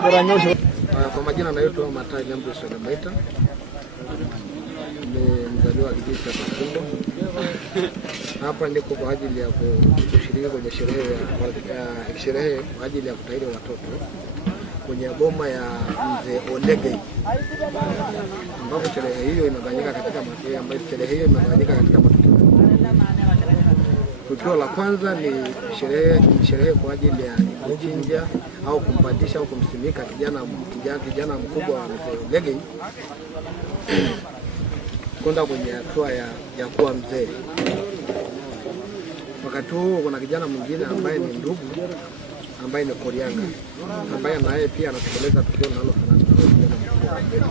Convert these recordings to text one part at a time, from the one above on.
Kwa majina naitwa Matai Nyambu Sogamaita. Ni mzaliwa wa kijiji cha Kakumbo. Hapa ndiko kwa ajili ya kushiriki kwenye sherehe kwa ajili ya kutahiri watoto kwenye boma ya Mzee Olegei, ambapo sherehe hiyo imegawanyika katika matukio. Tukio la kwanza ni sherehe kwa ajili ya kuchinja au kumpandisha au kumsimika kijana mkubwa wa Mzee Olegei kwenda kwenye hatua ya kuwa mzee. Wakati huo kuna kijana mwingine ambaye ni ndugu ambaye ni Korianga, ambaye naye pia anatekeleza tukio linalofanana na kijana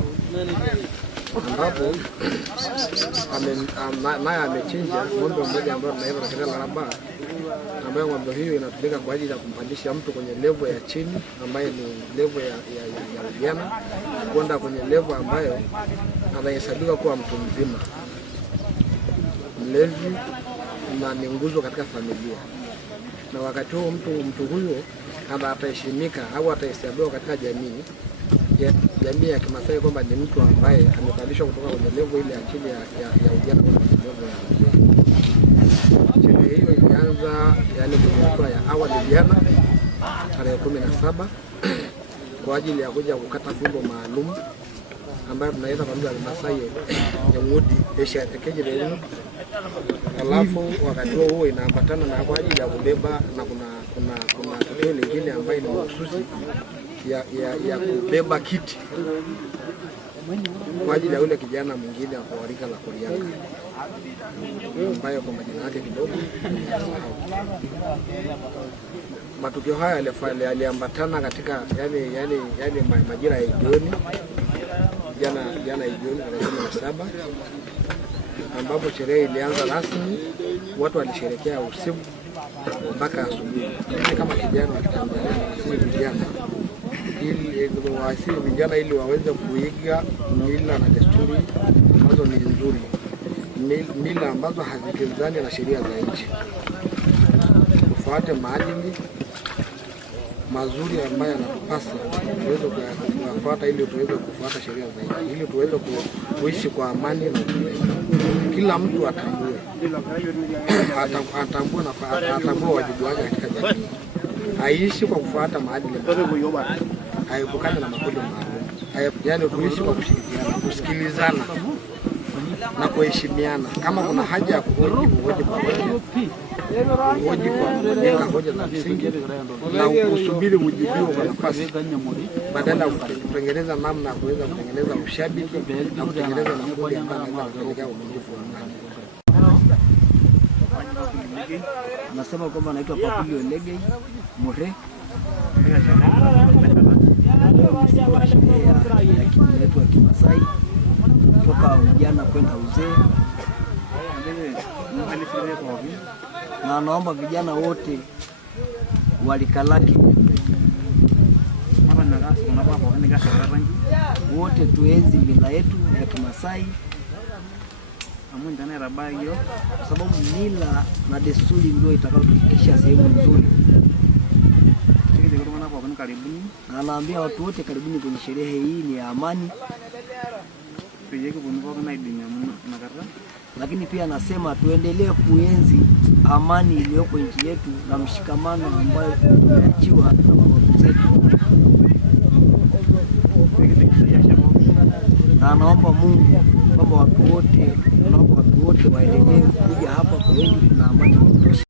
ambapo naye amechinja ng'ombe mmoja ambaye tunaweza katika laraba, ambayo ng'ombe hiyo inatumika kwa ajili ya kumpandisha mtu kwenye levo ya chini ambaye ni levo ya ujana kwenda kwenye levo ambayo anahesabiwa kuwa mtu mzima, mlezi na ni nguzo katika familia. Na wakati huo mtu huyo ataheshimika au atahesabiwa katika jamii ya Kimasai kwamba ni mtu ambaye amepandishwa kutoka kwenye levo ile ya chini ya ujana kwenda kwenye levo ya uzee. Sherehe hiyo ilianza kwenye hatua ya awali jana tarehe 17 kwa ajili ya kuja kukata fimbo maalum ambayo tunaita kwa lugha ya Kimasai ya ngudi esha tekeje leo. Alafu wakati huo inaambatana na kwa ajili ya kubeba, na kuna tukio lingine ambayo ni mahususi ya kubeba kiti kwa ajili ya yule kijana mwingine wa rika la Korianga ambayo kwa majina yake kidogo. Matukio haya yaliambatana katika majira ya jioni jana jioni tarehe 17, ambapo sherehe ilianza rasmi. Watu walisherehekea usiku mpaka asubuhi. Kama kijana wa Tanzania vijana ili waweze kuiga mila na desturi ambazo ni nzuri, mila ambazo hazikinzani na sheria za nchi. Tufuate maadili mazuri ambayo yanatupasa tuweze kuyafuata ili tuweze kufuata sheria za nchi, ili tuweze kuishi kwa amani na kila mtu atambue wajibu wake katika jamii, aishi kwa kufuata maadili, haepukane na makundi maalum, kuishi kwa kushirikiana, kusikilizana na kuheshimiana. Kama kuna haja ya kuhoji kwa kujenga hoja za msingi na kusubiri ujibiwa kwa nafasi, badala ya kutengeneza namna ya kuweza kutengeneza ushabiki na kutengeneza makundi ambayo yanaweza kupelekea uvunjifu wa amani. Nasema kwamba naitwa Papuli Olegei Mure. Yetu wa Kimasai kutoka ujana kwenda uzee, na naomba vijana wote walikalaki wote tuenzi mila yetu ya Kimasai, kwa sababu mila na desturi ndio itakayotufikisha sehemu nzuri. Na naambia watu wote karibuni kwenye sherehe hii, ni ya amani. Lakini pia nasema tuendelee kuenzi amani iliyoko nchi yetu na mshikamano ambayo tumeachiwa na mababu zetu. Na naomba Mungu kwamba watu wote waendelee kuja hapa kwa wingi na amani.